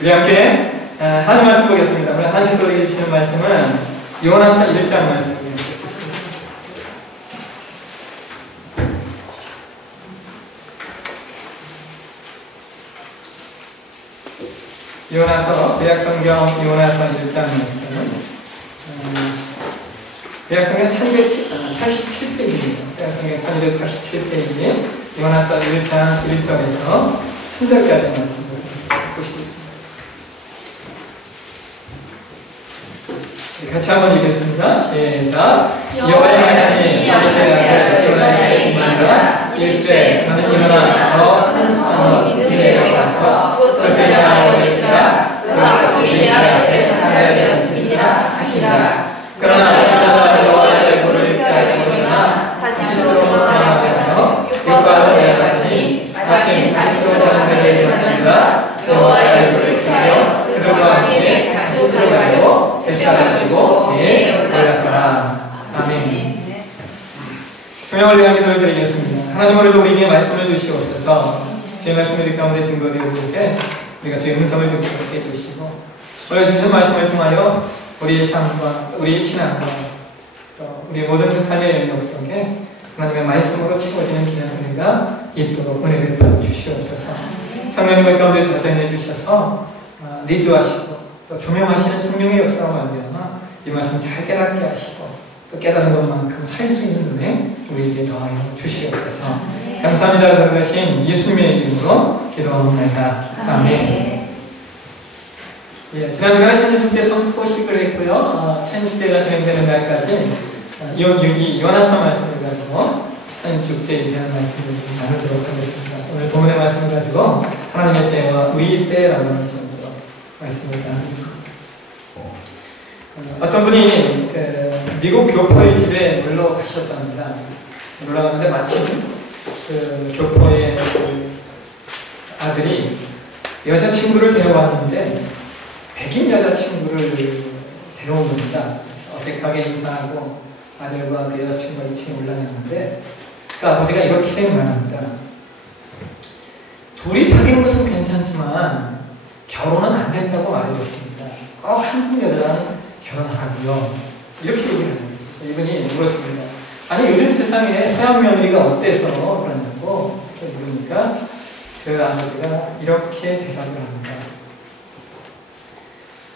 우리 함께 하나님 말씀 보겠습니다. 오늘 하나님께서 우리에게 주시는 말씀은 요나서 1장 말씀입니다. 요나서, 구약성경 요나서 1장 말씀. 구약성경 1287페이지입니다. 구약성경 1287페이지 요나서 1장 1절에서 3절까지 말씀을 보시겠습니다. 같이 한번 읽겠습니다. 시작. 여호와의 말씀이 너희들에게 요나에게 임하니라. 일세 너는 일어나 저 큰 성읍 니느웨로 가서 그것을 향하여 외치라. 그가 거기에 앞에 상달되었습니다 하시니라. 그러나 너희가 여호와의 얼굴을 피하려거나 다시스로 떠나려고 하여 육과로 내려가니 마침 다시스로 가게 되었느니라. 여호와의 얼굴을 피하여 그들과 함께 다시스로 가고 뱃살을 쥐고 그에 올랐더라. 아멘. 중요한 위한 기도를 드리겠습니다. 하나님 오늘도 우리에게 말씀을 주시옵소서. 주의 말씀이 우리 가운데 증거되어질 때 우리가 주의 음성을 듣게 해주시고 오늘 주신 말씀을 통하여 우리의 삶과 우리의 신앙과 또 우리의 모든 그 삶의 영역 속에 하나님의 말씀으로 채워지는 귀한 은혜가 있도록 은혜를 베풀어 주시옵소서. 성령님의 가운데 좌정해 주셔서 내주하시고 또 조명하시는 성령의 역사로 말미암아 이 말씀 잘 깨닫게 하시고 또 깨달은 것만큼 살 수 있는 은혜 우리에게 더하여 주시옵소서. 감사합니다. 그러신 예수님의 이름으로 기도합니다. 아멘. 예, 지난 주간에 천주축제 선포식을 했고요. 천주축제가 진행되는 날까지 여기 요나서 말씀을 가지고 천주축제에 대한 말씀을 나누도록 하겠습니다. 오늘 본문의 말씀을 가지고 하나님의 때와 우리의 때라고 하는 제목으로 말씀을 나누겠습니다. 어떤 분이 미국 교포의 집에 놀러 가셨답니다. 놀러 갔는데 마침 그 교포의 아들이 여자친구를 데려왔는데 백인 여자친구를 데려온 겁니다. 어색하게 인사하고 아들과 그 여자친구가 2층에 올라갔는데 그 아버지가 이렇게 말합니다. 둘이 사귄 것은 괜찮지만 결혼은 안 된다고 말해줬습니다. 꼭 한국 여자랑 결혼하고요. 이렇게 얘기를 합니다. 이분이 물었습니다. 아니 요즘 세상에 서양 며느리가 어때서 그러냐고 이렇게 물으니까 그 아버지가 이렇게 대답을 합니다.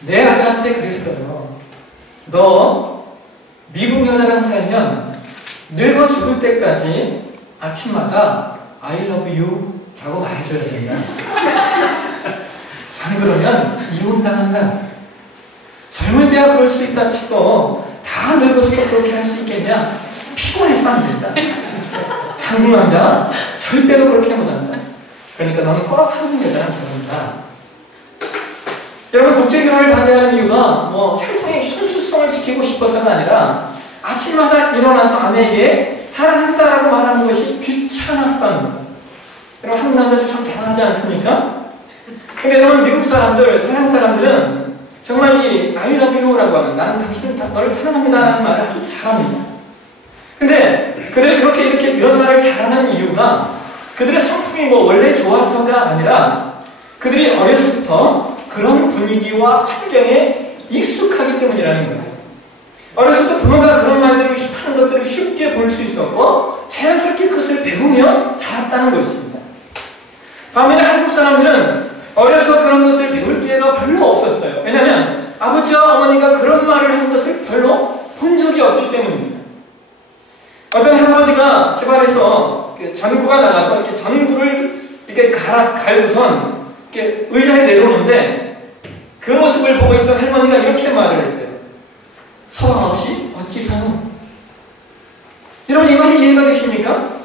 내 아들한테 그랬어요. 너 미국 여자랑 살면 늙어 죽을 때까지 아침마다 I love you 라고 말해줘야 된다. 안 그러면 이혼당한다. 젊을 때야 그럴 수 있다 치고 다 늙어서 그렇게 할 수 있겠냐? 피곤해서 안 된다. 한국 남자 절대로 그렇게 못한다. 그러니까 너는 꼭 한국 여자랑 결혼한다. 여러분 국제결혼을 반대하는 이유가 혈통의 순수성을 지키고 싶어서가 아니라 아침마다 일어나서 아내에게 사랑한다라고 말하는 것이 귀찮아서 하는 거예요. 여러분 한국 남자들 참 대단하지 않습니까? 근데 여러분 미국 사람들, 서양 사람들은 정말 이 I love you라고 하면 나는 당신을 너를 사랑합니다 라는 말을 아주 잘합니다. 근데 그들이 그렇게 이렇게 이런 말을 잘하는 이유가 그들의 성품이 원래 좋아서가 아니라 그들이 어렸을부터 그런 분위기와 환경에 익숙하기 때문이라는 거예요. 어렸을 때 부모가 그런 말들을 하는 것들을 쉽게 볼 수 있었고 자연스럽게 그것을 배우며 자랐다는 것입니다. 반면에 한국 사람들은 어려서 그런 것을 배울 기회가 별로 없었어요. 왜냐하면 아버지와 어머니가 그런 말을 한 것을 별로 본 적이 없기 때문입니다. 어떤 할아버지가 집안에서 전구가 나가서 이렇게 전구를 이렇게 갈고선 이렇게 의자에 내려오는데 그 모습을 보고 있던 할머니가 이렇게 말을 했대요. 서방 없이 어찌 사노? 여러분 이 말이 이해가 되십니까?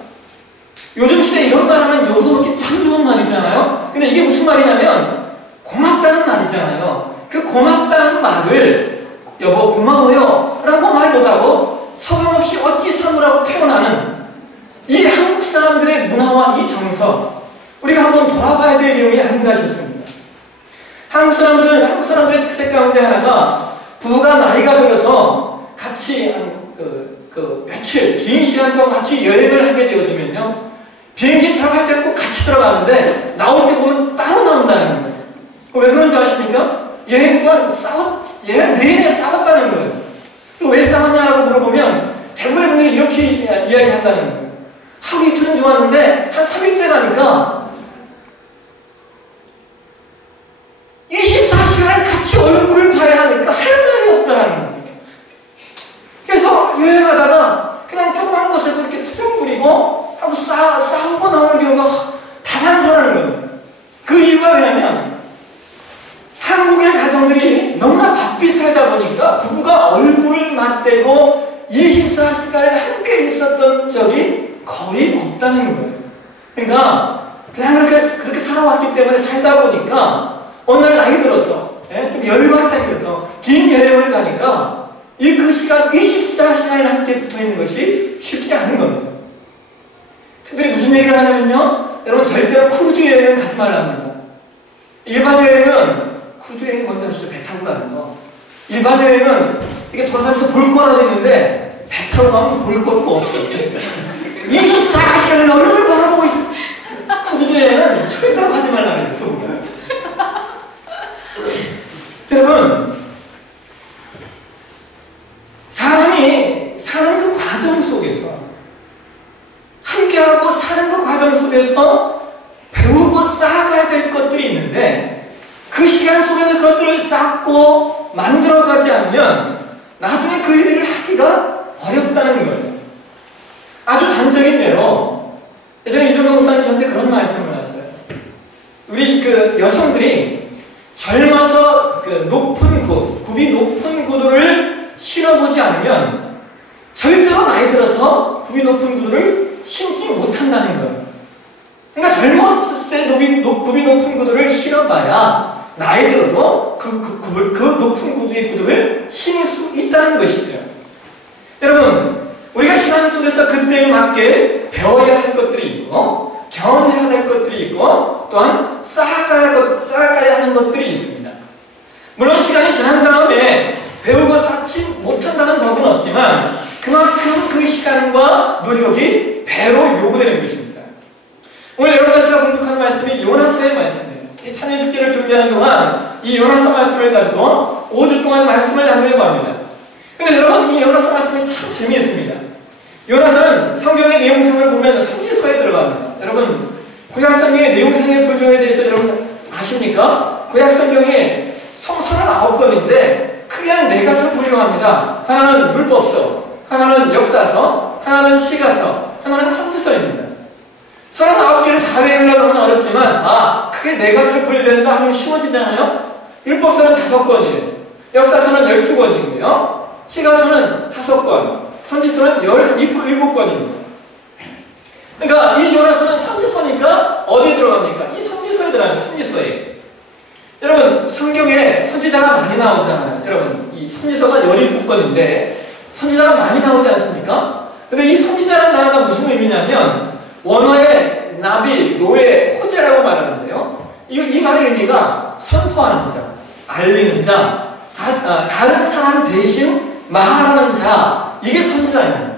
요즘 시대에 이런 말 하면 요즘 참 좋은 말이잖아요. 근데 이게 무슨 말이냐면 고맙다는 말이잖아요. 그 고맙다는 말을 여보 고마워요 라고 말 못하고 서방 없이 어찌 사노라고 표현하는 이 한국 사람들의 문화와 이 정서 우리가 한번 돌아봐야 될 내용이 아닌가 싶습니다. 한국 사람들의 특색 가운데 하나가 부부가 나이가 들어서 같이 며칠 긴 시간 동안 같이 여행을 하게 되어지면요 비행기 들어갈 때는 꼭 같이 들어가는데 나올 때 보면 따로 나온다는 거예요. 왜 그런 줄 아십니까? 여행 내내 싸웠다는 거예요. 왜 싸웠냐라고 물어보면 대부분의 분들이 이렇게 이야기한다는 거예요. 하루 이틀은 좋았는데 한 3일째 가니까 24시간을 같이 얼굴을 봐야 하니까 할 말이 없다는 거예요. 그래서 여행하다가 그냥 조그만 곳에서 이렇게 투정 부리고 하고 싸우고 나오는 경우가 다반사라는 거예요. 그 이유가 왜냐면 한국의 가정들이 너무나 바삐 살다 보니까 부부가 얼굴을 맞대고 24시간을 함께 있었던 적이 거의 없다는 거예요. 그러니까 그냥 그렇게 살아왔기 때문에 살다 보니까 어느 날 나이 들어서 좀 여유가 생겨서 긴 여행을 가니까 그 시간 24시간을 함께 붙어있는 것이 쉽지 않은 겁니다. 특별히 무슨 얘기를 하냐면요, 여러분 절대로 크루즈 여행은 가지 말랍니다. 일반 여행은 크루즈 여행 먼저 하시죠. 배 타고 가는 거. 일반 여행은 이게 돌아다니면서 볼 거라도 있는데 배 타고 가면 볼 것도 없어요. 24시간을 얼굴을 바라보고 있어. 크루즈 여행은 절대로 가지 말라는 거예요. 여러분, 사람이 사는 그 과정 속에서, 함께하고 사는 그 과정 속에서 배우고 쌓아가야 될 것들이 있는데, 그 시간 속에서 그것들을 쌓고 만들어가지 않으면 나중에 그 일을 하기가 어렵다는 거예요. 아주 단적인 예로, 예전에 이종영 목사님 저한테 그런 말씀을 하셨어요. 우리 그 여성들이 젊어서 그 굽이 높은 구두를 신어보지 않으면 절대로 나이 들어서 굽이 높은 구두를 신지 못한다는 거예요. 그러니까 젊었을 때 굽이 높은 구두를 신어봐야 나이 들어도 그 높은 구두를 신을 수 있다는 것이죠. 여러분, 우리가 시간 속에서 그때에 맞게 배워야 할 것들이 있고 경험해야 될 것들이 있고 또한 쌓아가야 하는 것들이 있습니다. 물론 시간이 지난 다음에 배우고 쌓지 못한다는 법은 없지만 그만큼 그 시간과 노력이 배로 요구되는 것입니다. 오늘 여러분과 제가 공독하는 말씀이 요나서의 말씀이에요. 이 찬양축제를 준비하는 동안 이 요나서 말씀을 가지고 5주 동안 말씀을 나누려고 합니다. 근데 여러분, 이 요나서 말씀이 참 재미있습니다. 요나서는 성경의 내용상을 보면 선지서에 들어갑니다. 여러분, 구약성경의 내용상의 분류에 대해서 여러분 아십니까? 구약성경에 총 39권인데 크게는 4가지로 분류합니다. 하나는 율법서, 하나는 역사서, 하나는 시가서, 하나는 선지서입니다. 39개를 다 외우려고 하면 어렵지만 크게 4가지로 분류된다 하면 쉬워지잖아요. 율법서는 5권이에요. 역사서는 12권이고요. 시가서는 5권, 선지서는 17권입니다. 그러니까 이 요나서는 선지서니까 어디에 들어갑니까? 이 선지서에 들어가요. 선지서에. 여러분, 성경에 선지자가 많이 나오잖아요. 여러분, 이 선지서가 17권인데 선지자가 많이 나오지 않습니까? 근데 이 선지자라는 단어가 무슨 의미냐면 원어의 나비, 노예, 호재라고 말하는데요. 이 말의 의미가 선포하는 자, 알리는 자, 다른 사람 대신 말하는 자, 이게 선지자입니다.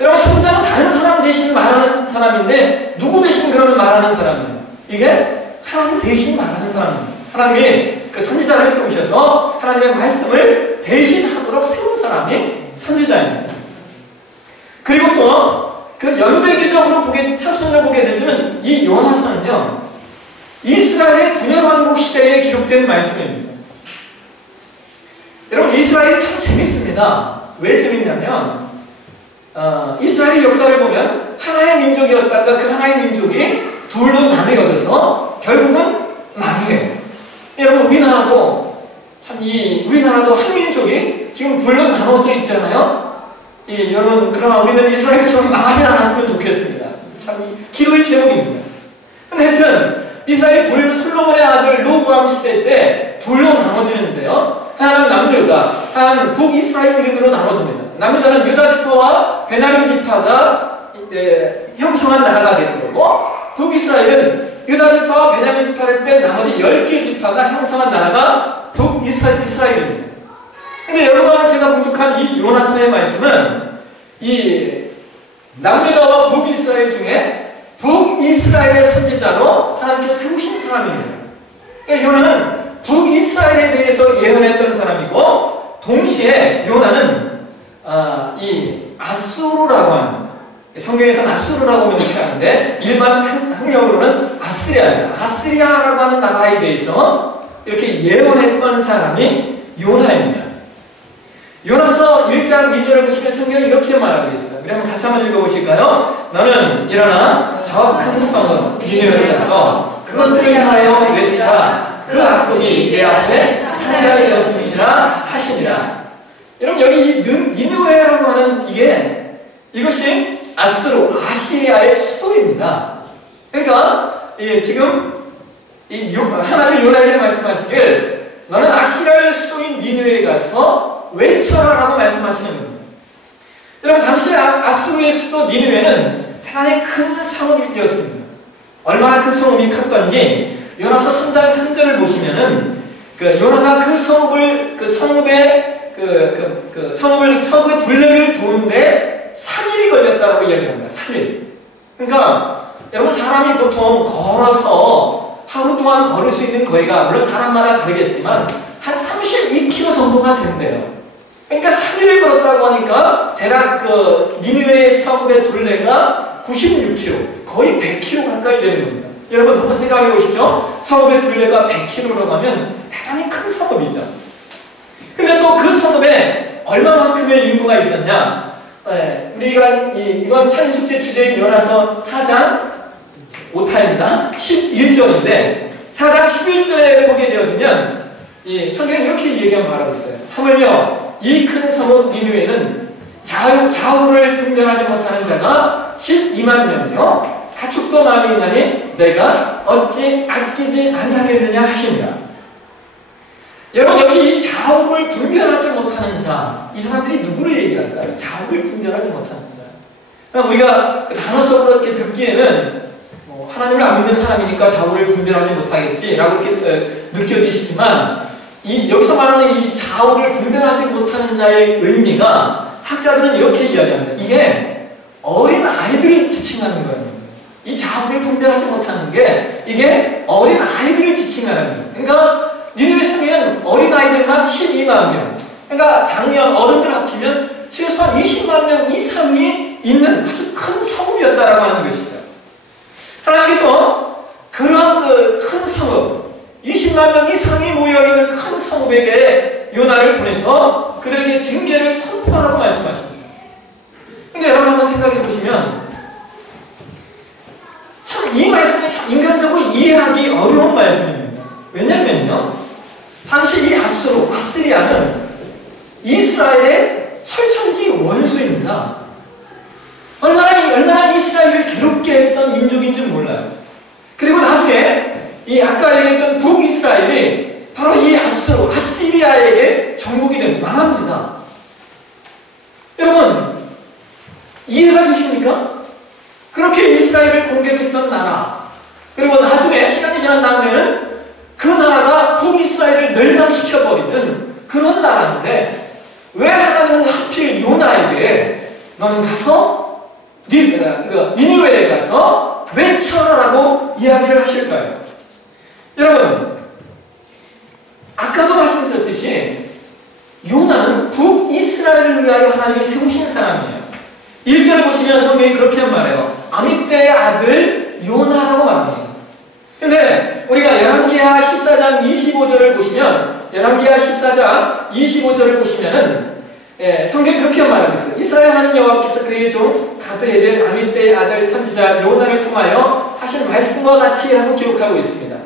여러분, 선지자는 다른 사람 대신 말하는 사람인데 누구 대신 그러면 말하는 사람이에요? 이게 하나님 대신 말하는 사람입니다. 하나님이 그 선지자를 세우셔서 하나님의 말씀을 대신하도록 세운 사람이 선지자입니다. 그리고 또 그 연대기적으로 차순으로 보게 되면 이 요나서는요, 이스라엘 분열왕국 시대에 기록된 말씀입니다. 여러분, 이스라엘이 참 재밌습니다. 왜 재밌냐면 이스라엘의 역사를 보면 하나의 민족이었다가 그 하나의 민족이 둘로 나뉘어져서 결국은 망해요. 여러분, 우리나라도 한 민족이 지금 둘로 나눠져 있잖아요. 여러분, 그러나 우리는 이스라엘처럼 망하지 않았으면 좋겠습니다. 참 기도의 제목입니다. 근데 하여튼 이스라엘이 솔로몬의 아들 르호보암 시대 때 둘로 나눠지는데요. 하나는 남유다, 하나는 북이스라엘 이름으로 나눠집니다. 남유다는 유다 지파와 베냐민 지파가 형성한 나라가 되는 거고, 북이스라엘은 유다 지파와 베냐민 지파를 뺀 나머지 10개 지파가 형성한 나라가 북이스라엘입니다. 근데 여러분, 제가 공독한 이 요나서의 말씀은 이 남유다와 북이스라엘 중에 북이스라엘의 선지자로 하나님께서 세우신 사람입니다. 그러니까 요나는 북이스라엘에 대해서 예언했던 사람이고, 동시에 요나는 이 아수르라고 하는, 성경에서는 아수르라고 명시하는데 일반 학력으로는 아스리아입니다. 아스리아라고 하는 나라에 대해서 이렇게 예언했던 사람이 요나입니다. 요나서 1장 2절을 보시면 성경이 이렇게 말하고 있어요. 그러면 같이 한번 읽어보실까요? 너는 일어나 저 큰 성읍 니느웨에 가서 그것을 향하여 외치라. 그 악독이 내 앞에 상달이 되었습니다 하시니라. 여러분, 여기 이 니느웨라고 하는 이것이 아시리아의 수도입니다. 그러니까 지금 하나님이 요나에게 말씀하시길 너는 아시리아의 수도인 니느웨에 가서 외쳐라라고 말씀하시는 겁니다. 여러분, 당시 아수르의 수도 니느웨는 대단히 큰 성읍이었습니다. 얼마나 그 성읍이 컸던지 요나서 3장 3절을 보시면은 요나가 그 성읍의 둘레를 도는데 3일이 걸렸다고 이야기합니다. 3일. 그러니까 여러분, 사람이 보통 걸어서 하루 동안 걸을 수 있는 거리가 물론 사람마다 다르겠지만 한 32km 정도가 된대요. 그러니까 3일을 걸었다고 하니까 대략 니느웨의 성읍의 둘레가 96km, 거의 100km 가까이 되는 겁니다. 여러분, 한번 생각해 보십시오. 성읍의 둘레가 100km라고 하면 대단히 큰 성읍이죠. 근데 또 그 성읍에 얼마만큼의 인구가 있었냐? 우리가 이번 찬식제 주제인 요나서 4장 5타입니다. 11절인데 4장 11절에 보게 되어지면 성경이 이렇게 얘기하면 말하고 있어요. 하물며 이 큰 성읍 니느웨는 좌우를 분별하지 못하는 자가 12만 명이요 가축도 많이 있나니 내가 어찌 아끼지 아니하겠느냐 하십니다. 여러분, 여기 이 좌우를 분별하지 못하는 자, 이 사람들이 누구를 얘기할까요? 좌우를 분별하지 못하는 자. 그러니까 우리가 그 단어적으로 이렇게 듣기에는 하나님을 안 믿는 사람이니까 좌우를 분별하지 못하겠지라고 이렇게 느껴지시지만 여기서 말하는 이 좌우를 분별하지 못하는 자의 의미가 학자들은 이렇게 이야기합니다. 이게 어린 아이들이 지칭하는 거예요. 이 좌우를 분별하지 못하는 게 이게 어린 아이들을 지칭하는 거예요. 그러니까 니느웨 성에는 어린 아이들만 12만 명. 그러니까 작년 어른들 합치면 최소한 20만 명 이상이 있는 아주 큰 성읍이었다라고 하는 것이죠. 하나님께서 그러한 큰 성읍, 20만 명 이상이 모여있는 큰 성읍에게 요나를 보내서 그들에게 징계를 선포하라고 말씀하십니다. 근데 여러분 한번 생각해 보시면 참 이 말씀이 참 인간적으로 이해하기 어려운 말씀입니다. 왜냐면요, 당시 이 아스리아는 이스라엘의 철천지 원수입니다. 얼마나 이스라엘을 괴롭게 했던 민족인 줄 몰라요. 그리고 나중에 아까 얘기했던 북이스라엘이 바로 이 아시리아에게 정복이 됩니다. 망합니다. 여러분, 이해가 되십니까? 그렇게 이스라엘을 공격했던 나라, 그리고 나중에 시간이 지난 다음에는 그 나라가 북이스라엘을 멸망시켜버리는 그런 나라인데 왜 하나님은 하필 요나에게 너는 가서 니느웨에 가서 외쳐라라고 이야기를 하실까요? 여러분, 아까도 말씀드렸듯이 요나는 북이스라엘을 위하여 하나님이 세우신 사람이에요. 1절을 보시면 성경이 그렇게 말해요. 아미떼의 아들 요나라고 말합니다. 근데 우리가 열왕기하 14장 25절을 보시면 열왕기하 14장 25절을 보시면은 성경이 그렇게 말하고 있어요. 이스라엘 하나님 여호와께서 그의 종 가드헤벨 아미떼의 아들 선지자 요나를 통하여 하신 말씀과 같이 하고 기록하고 있습니다.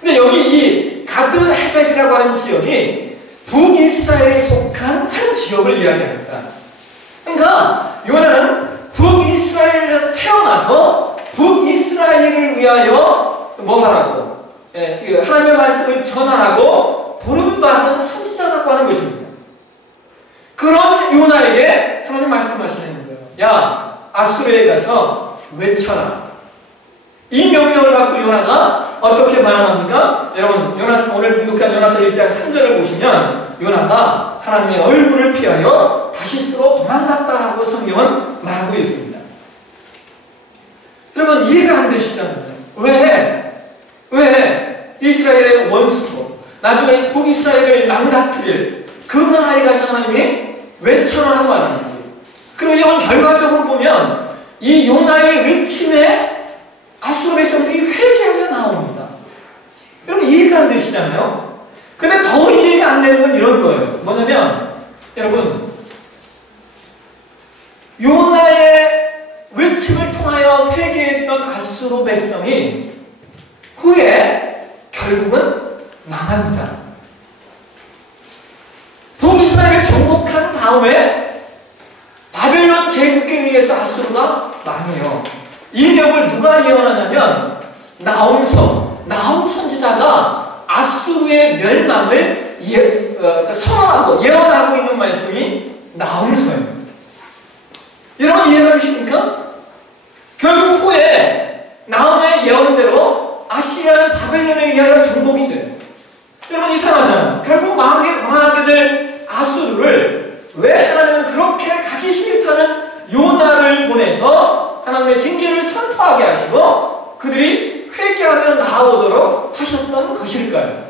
근데 여기 이 가드헤벨이라고 하는 지역이 북이스라엘에 속한 한 지역을 이야기합니다. 그러니까 요나는 북이스라엘에서 태어나서 북이스라엘을 위하여 뭐 하라고? 하나님의 말씀을 전하라고 부름받은 선지자라고 하는 것입니다. 그런 요나에게 하나님 말씀하시는 거예요. 야, 아수르에 가서 외쳐라. 이 명령을 받고 요나가 어떻게 반응합니까? 여러분, 오늘 분독한 요나서 1장 3절을 보시면 요나가 하나님의 얼굴을 피하여 다시스로 도망갔다라고 성경은 말하고 있습니다. 여러분, 이해가 안 되시잖아요. 왜 이스라엘의 원수로 나중에 북이스라엘을 망가뜨릴 그 나라에 가서 하나님이 외쳐라고 말합니다. 그리고 이건 결과적으로 보면 이 요나의 외침에 아수르 백성들이 회개하여 나옵니다. 여러분 이해가 안 되시잖아요. 근데 더 이해가 안 되는 건 이런 거예요. 뭐냐면 여러분 요나의 외침을 통하여 회개했던 아수르 백성이 후에 결국은 망합니다. 북이스라엘을 정복한 다음에 바벨론 제국에 의해서 아수르가 망해요. 이 내용을 누가 예언하냐면 나홈 선지자가 아수르의 멸망을 선언하고 예언하고 있는 말씀이 나홈서예요. 여러분 이해가 되십니까? 결국 후에 나홈의 예언대로 아시리아는 바벨론에 의하여 정복이 돼요. 여러분 이상하잖아요. 결국 망하게 될 아수르를 왜 하나님은 그렇게 가기 싫다는 요나를 보내서 하나님의 징계를 선포하게 하시고 그들이 회개하며 나아오도록 하셨던 것일까요?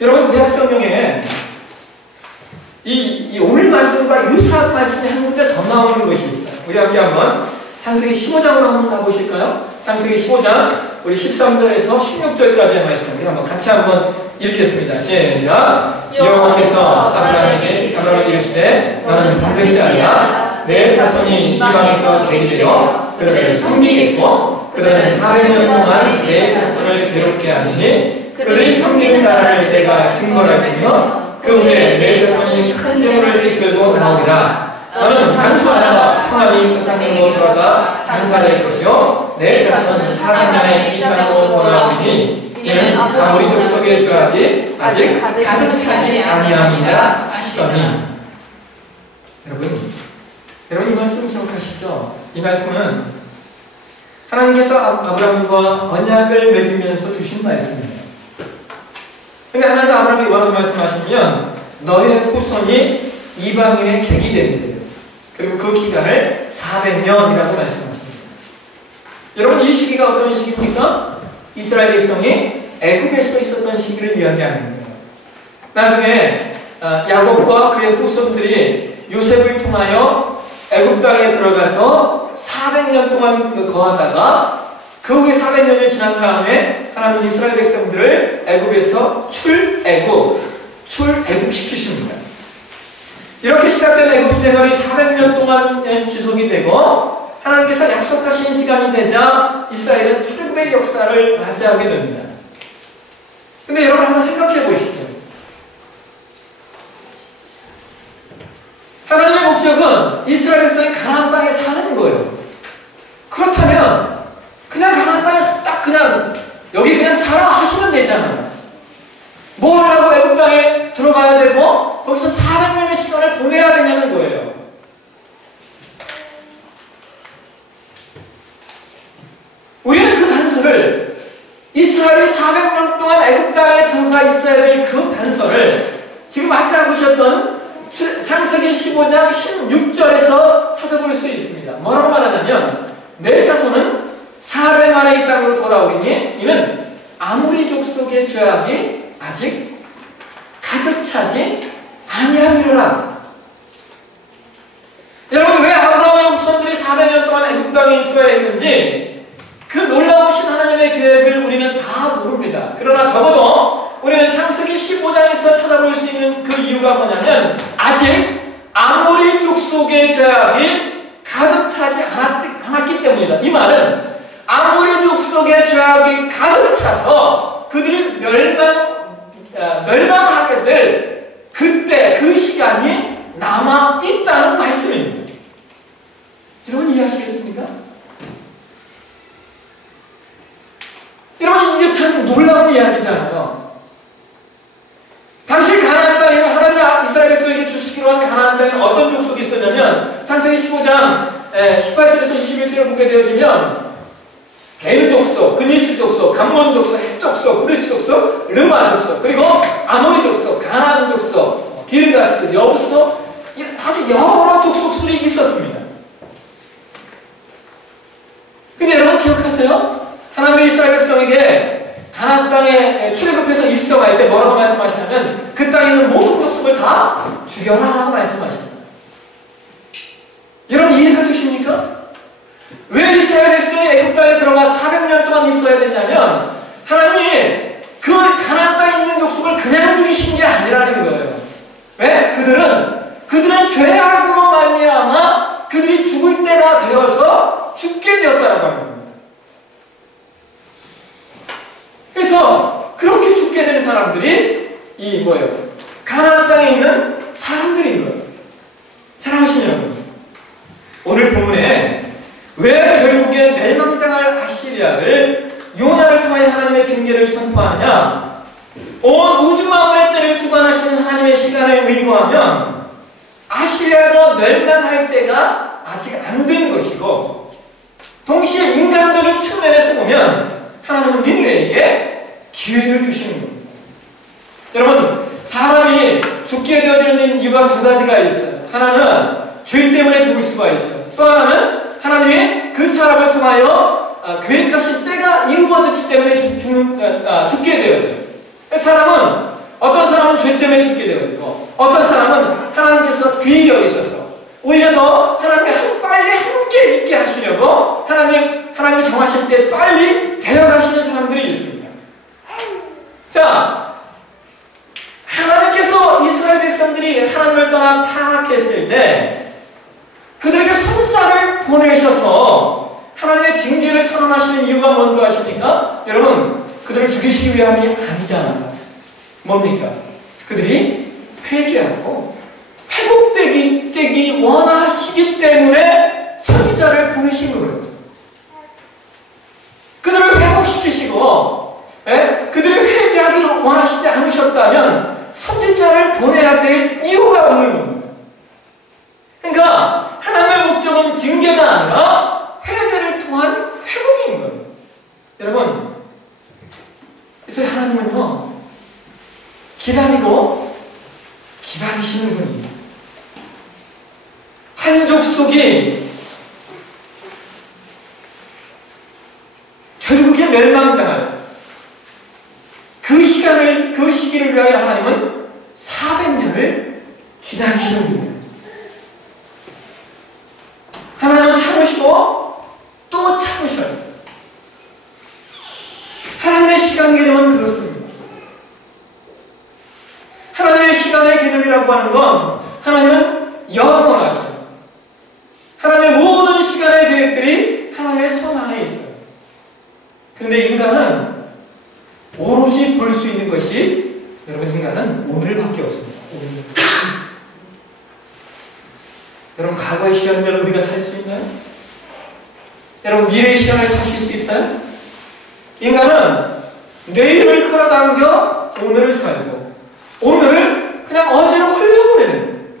여러분 구약성경에 이 오늘 말씀과 유사한 말씀이 한 군데 더 나오는 것이 있어요. 우리 함께 한번 창세기 15장으로 한번 가보실까요? 창세기 15장 우리 13절에서 16절까지의 말씀 우리 한번 같이 한번 읽겠습니다. 시작. 여호와께서 아브라함에게 이르시되 너는 반드시 알라 내 자손이 이방에서 대기되어 그들을 섬기겠고 그들은 400년 동안 내 자손을 괴롭게 하느니 그들이 섬기는 나라를 내가 승벌할지며 그 후에 내 자손이 큰 재물을 이끌고 나오리라. 너는 장수하다가 평안히 조상으로 돌아가 장사될 것이요 내 자손은 400년에 이 땅으로 돌아오리니 이는 아무리 족속에 들어가지 아직 가득 차지 아니함이라 하시더니. 여러분 이 말씀 기억하시죠? 이 말씀은 하나님께서 아브라함과 언약을 맺으면서 주신 말씀입니다. 근데 하나님 아브라함이 뭐라고 말씀하시면 너의 후손이 이방인의 객이 되는데요. 그리고 그 기간을 400년이라고 말씀하십니다. 여러분 이 시기가 어떤 시기입니까? 이스라엘 백성이 애굽에서 있었던 시기를 이야기하는 거예요. 나중에 야곱과 그의 후손들이 요셉을 통하여 애굽 땅에 들어가서 400년 동안 거하다가 그 후에 400년이 지난 다음에 하나님은 이스라엘 백성들을 애굽에서 출애굽시키십니다. 이렇게 시작된 애굽 생활이 400년 동안 지속이 되고 하나님께서 약속하신 시간이 되자 이스라엘은 출애굽의 역사를 맞이하게 됩니다. 근데 여러분 한번 생각해 보십시오. 하나님의 목적은 이스라엘 백성이 가나안 땅에 사는 거예요. 그렇다면 그냥 가나안 땅에 딱 그냥 여기 그냥 살아 하시면 되잖아요. 뭘 하고 애굽 땅에 들어가야 되고 거기서 400년의 시간을 보내야 되냐는 거예요. 우리는 그 단서를 이스라엘이 400년 동안 애굽 땅에 들어가 있어야 될 그 단서를 지금 아까 보셨던 창세기 15장 16절에서 찾아볼 수 있습니다. 뭐라고 말하냐면 내 자손은 사흘 만에 이 땅으로 돌아오니 이는 아모리 족속의 죄악이 아직 가득 차지 아니함이로라. 여러분 왜 아브라함의 후손들이 400년 동안 애굽 땅에 있어야 했는지 그 놀라우신 하나님의 계획을 우리는 다 모릅니다. 그러나 적어도 우리는 창세기 15장에서 찾아볼 수 있는 그 이유가 뭐냐면 아직 아모리 족속의 죄악이 가득 차지 않았기 때문이다. 이 말은 아모리 족속의 죄악이 가득 차서 그들이 멸망하게 될 그때 그 시간이 남아 있다는 말씀입니다. 여러분 이해하시겠습니까? 여러분 이게 참 놀라운 이야기잖아요. 당시 가나안 땅에 하나님이 이스라엘 백성에게 주시기로 한 가나안 땅에 어떤 족속이 있었냐면 창세기 15장 18절에서 21절을 보게 되어지면 게르 족속, 그니스 족속, 감몬 족속, 헷 족속, 브리스 족속, 르마 족속, 그리고 아모리 족속, 가나안 족속, 기르가스, 여부소 아주 여러 족속들이 있었습니다. 근데 여러분 기억하세요? 하나님의 이스라엘 백성에게 가나안 땅에 출애굽해서 입성할 때 뭐라고 말씀하시냐면 그 땅에 있는 모든 족속을 다 죽여라 하고 말씀하십니다. 여러분 이해가 되십니까? 왜 이스라엘 백성이 애굽 땅에 들어가 400년 동안 있어야 되냐면 하나님이 그 가나안 땅에 있는 족속을 그냥 죽이신 게 아니라는 거예요. 왜? 그들은 죄악으로 말미암아 그들이 죽을 때가 되어서 죽게 되었다라고 하는 겁니다. 그래서 그렇게 죽게 된 사람들이 이 뭐예요? 가나안 땅에 있는 사람들인 거예요. 사랑하시는 여러분, 오늘 본문에 왜 결국에 멸망당할 아시리아를 요나를 통하여 하나님의 징계를 선포하느냐? 온 우주 만물의 때를 주관하시는 하나님의 시간에 의거하면 아시리아가 멸망할 때가 아직 안 된 것이고, 동시에 인간적인 측면에서 보면 하나님은 니느웨에게 기회를 주시는 겁니다. 여러분, 사람이 죽게 되어지는 이유가 두 가지가 있어요. 하나는 죄 때문에 죽을 수가 있어요. 또 하나는 하나님이 그 사람을 통하여 계획하신 때가 이루어졌기 때문에 죽게 되어져요. 어떤 사람은 죄 때문에 죽게 되어지고, 어떤 사람은 하나님께서 귀히 여기셔서 오히려 더 하나님이 빨리 함께 있게 하시려고 하나님이 정하실 때 빨리 데려가시는 사람들이 있습니다. 자, 하나님께서 이스라엘 백성들이 하나님을 떠나 타락했을 때 그들에게 선사를 보내셔서 하나님의 징계를 선언하시는 이유가 뭔지 아십니까? 여러분, 그들을 죽이시기 위함이 아니잖아요. 뭡니까? 그들이 회개하고 회복되기 원하시기 때문에 선지자를 보내신 거예요. 그들을 회복시키시고 그들이 회개하기를 원하시지 않으셨다면 선지자를 보내야 될 이유가 없는 겁니다. 그러니까 하나님의 목적은 징계가 아니라 회개를 통한 회복인 거예요. 여러분, 그래서 하나님은요, 기다리시는 분이에요. 한 족속이 결국에 멸망당할 그 시기를 위하여 하나님은 400년을 기다리시는 분이에요. 하나님은 참으시고 또 참으셔요. 하나님의 시간 개념은 그렇습니다. 하나님의 시간의 개념이라고 하는 건 하나님은 영원하셔요. 하나님의 모든 시간의 계획들이 하나님의 손 안에 있어요. 그런데 인간은 오로지 볼 수 있는 것이, 여러분, 인간은 오늘밖에 없습니다. 오늘. 여러분, 과거의 시간을 우리가 살 수 있나요? 여러분, 미래의 시간을 사실 수 있어요? 인간은 내일을 끌어당겨 오늘을 살고, 오늘을 그냥 어제로 흘려보내는,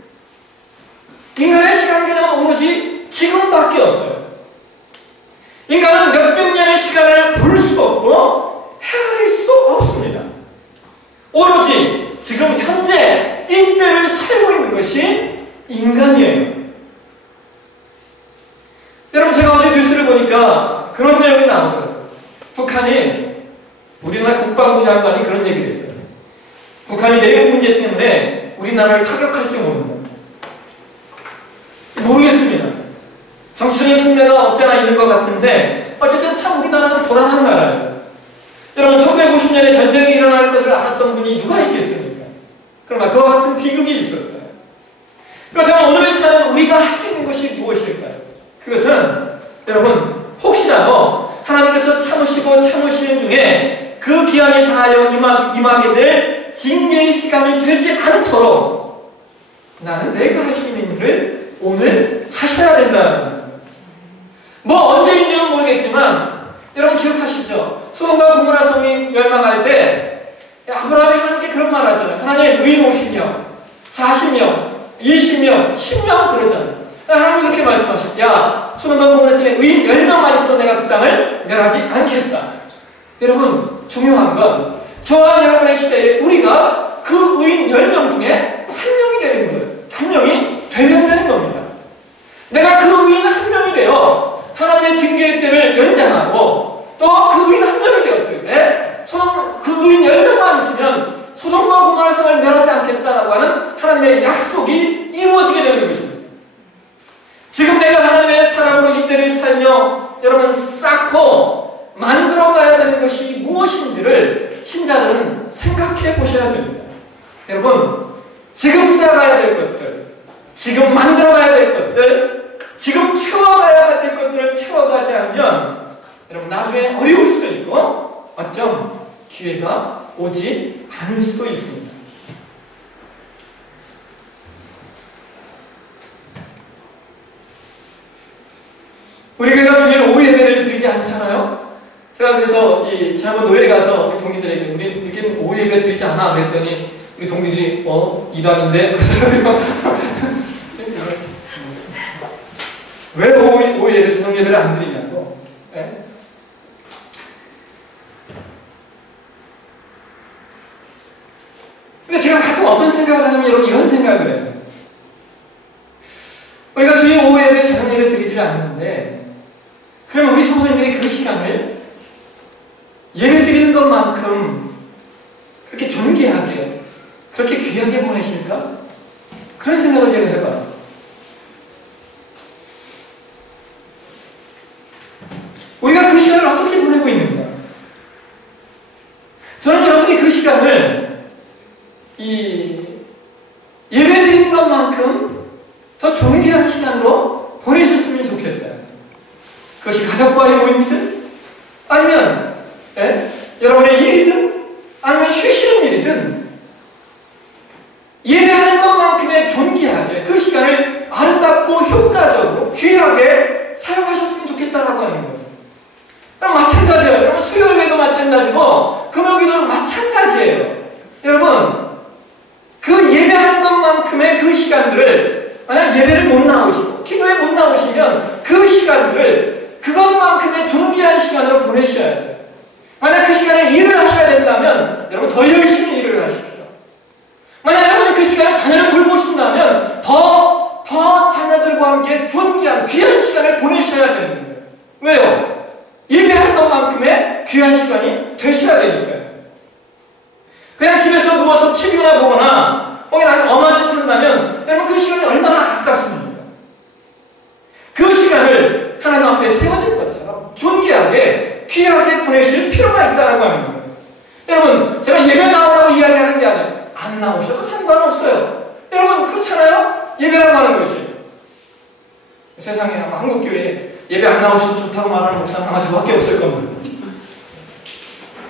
인간의 시간 개념은 오로지 지금밖에 없어요. 인간은 몇백 년의 시간을 볼 수도 없고 헤아릴 수도 없습니다. 오로지 지금 현재 이때를 살고 있는 것이 인간이에요. 여러분, 제가 어제 뉴스를 보니까 그런 내용이 나오더라고요. 북한이, 우리나라 국방부 장관이 그런 얘기를 했어요. 북한이 내국 문제 때문에 우리나라를 타격할지 모른다. 모르겠습니다. 정치적인 속내가 없지 않아 있는 것 같은데 어쨌든 참 우리나라는 불안한 나라예요. 여러분, 1950년에 전쟁이 일어날 것을 알았던 분이 누가 있겠습니까? 그러나 그와 같은 비극이 있었어요. 그렇다면 오늘의 시간은 우리가 할 수 있는 것이 무엇일까요? 그것은 여러분, 혹시라도 하나님께서 참으시는 중에 그 기한이 다하여 임하게 될 징계의 시간이 되지 않도록 나는 내가 할 수 있는 일을 오늘 하셔야 된다는 거예요. 뭐 언제인지는 모르겠지만 여러분 기억하시죠? 소돔과 고모라 성이 멸망할 때 아브라함이 하나님께 그런 말 하잖아요. 하나님, 의인 50명, 40명, 20명, 10명 그러잖아요. 하나님 이렇게 말씀하셨어요. 야, 소돔과 고모라 성에 의인 10명만 있어도 내가 그 땅을 멸하지 않겠다. 여러분, 중요한 건 저와 여러분의 시대에 우리가 그 의인 10명 중에 한 명이 되는 거예요. 한 명이 되면 되는 겁니다. 내가 그 의인 한 명이 되어 하나님의 징계의 때를 연장하고 또 그 의인 것들을 신자들은 생각해 보셔야 됩니다. 여러분, 지금 쌓아가야 될 것들, 지금 만들어가야 될 것들, 지금 채워가야 될 것들을 채워가지 않으면 여러분 나중에 어려울 수도 있고 어쩜 기회가 오지 않을 수도 있습니다. 우리 교회가 주일 오후 예배를 드리지 않잖아요? 제가 그래서 지난번 노예에 가서 우리 동기들에게 우리 오후 예배 드리지 않아 그랬더니 우리 동기들이 이단인데 왜 오후 예배 저녁 예배를 안 드리냐고. 네? 근데 제가 가끔 어떤 생각을 하냐면 여러분 이런 생각을 해요. 우리가 주일 오후 예배 저녁 예배 드리지를 않는데 그러면 우리 성도님들이 그 시간을 예배 드리는 것만큼 그렇게 존귀하게 그렇게 귀하게 보내실까? 그런 생각을 제가 해봐요. 우리가 그 시간을 어떻게 보내고 있는가? 저는 여러분이 그 시간을 예배 드리는 것만큼 더 존귀한 시간으로 보내셨으면 좋겠어요. 그것이 가족과의 모임이든 아니면 여러분의 일이든 아니면 쉬시는 일이든 예배하는 것만큼의 존귀하게 그 시간을 아름답고 효과적으로 귀하게 사용하셨으면 좋겠다라고 하는 거예요. 마찬가지예요. 여러분 수요일에도 마찬가지고 금요일에도 마찬가지예요. 여러분 그 예배하는 것만큼의 그 시간들을 만약 예배를 못 나오시고 기도에 못 나오시면 그 시간들을 그것만큼의 존귀한 시간으로 보내셔야 돼요. 만약 그 시간에 일을 하셔야 된다면 여러분 더 열심히 일을 하십시오. 만약 여러분이 그 시간에 자녀를 돌보신다면 더 자녀들과 함께 존귀한 귀한 시간을 보내셔야 되는 거예요. 왜요? 예배하는 것만큼의 귀한 시간이 되셔야 되니까요. 그냥 집에서 누워서 TV나 보거나 혹은 엄한 짓 한다면 여러분 그 시간이 얼마나 아깝습니까? 그 시간을 하나님 앞에 세워질 것처럼 존귀하게 귀하게 보내실 필요가 있다는 거예요. 여러분 제가 예배 나오라고 이야기하는 게 아니에요. 안 나오셔도 상관없어요. 여러분 그렇잖아요? 예배라고 하는 것이 세상에 아마 한국교회에 예배 안 나오셔도 좋다고 말하는 목사는 아마 저밖에 없을 겁니다.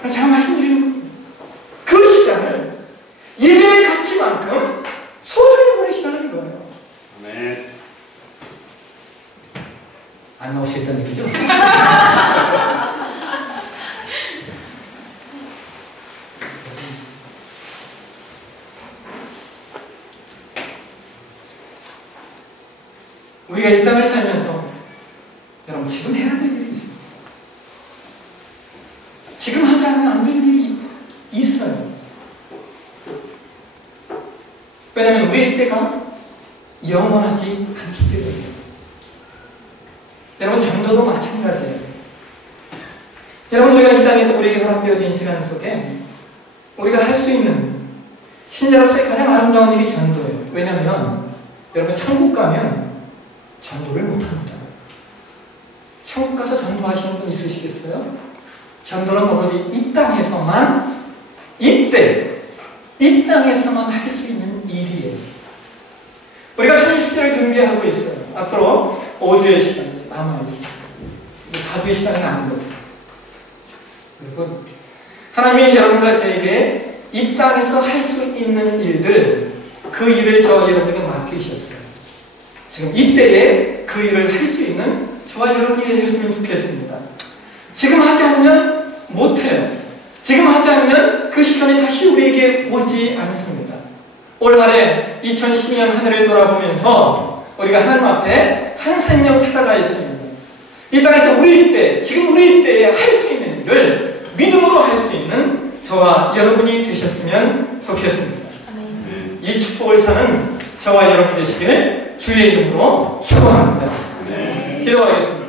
제가 말씀드리는 그 시간을 예배의 가치만큼 소중히 보내시라는 거예요. 네. 안 나오시겠다는 얘기죠? 우리가 이 땅을 살면서 여러분 지금 해야 될 일이 있습니다. 지금 하지 않으면 안 될 일이 있어요. 왜냐하면 우리의 때가 영원하지 않기 때문이에요. 여러분 전도도 마찬가지예요. 여러분 우리가 이 땅에서 우리에게 허락되어진 시간 속에 우리가 할 수 있는 신자로서의 가장 아름다운 일이 전도예요. 왜냐하면 여러분 천국 가면 전도를 못합니다. 천국 가서 전도하시는 분 있으시겠어요? 전도는 오로지 이 땅에서만 이 땅에서만 할 수 있는 일이에요. 우리가 천주제를 준비하고 있어요. 앞으로 5주의 시간이 남아있습니다. 4주의 시간이 남은 거죠. 여러분 하나님이 여러분과 저에게 이 땅에서 할 수 있는 일들 그 일을 저와 여러분에게 맡기셨어요. 지금 이때에 그 일을 할 수 있는 저와 여러분이 해주셨으면 좋겠습니다. 지금 하지 않으면 못해요. 지금 하지 않으면 그 시간이 다시 우리에게 오지 않습니다. 올한해 2010년 한 해를 돌아보면서 우리가 하나님 앞에 한 생명 찾아갈 수 있는 이 땅에서 지금 우리 때에 할 수 있는 일을 믿음으로 할 수 있는 저와 여러분이 되셨으면 좋겠습니다. 이 축복을 사는 저와 여러분 되시길 주의 이름으로 축원합니다. 기도하겠습니다.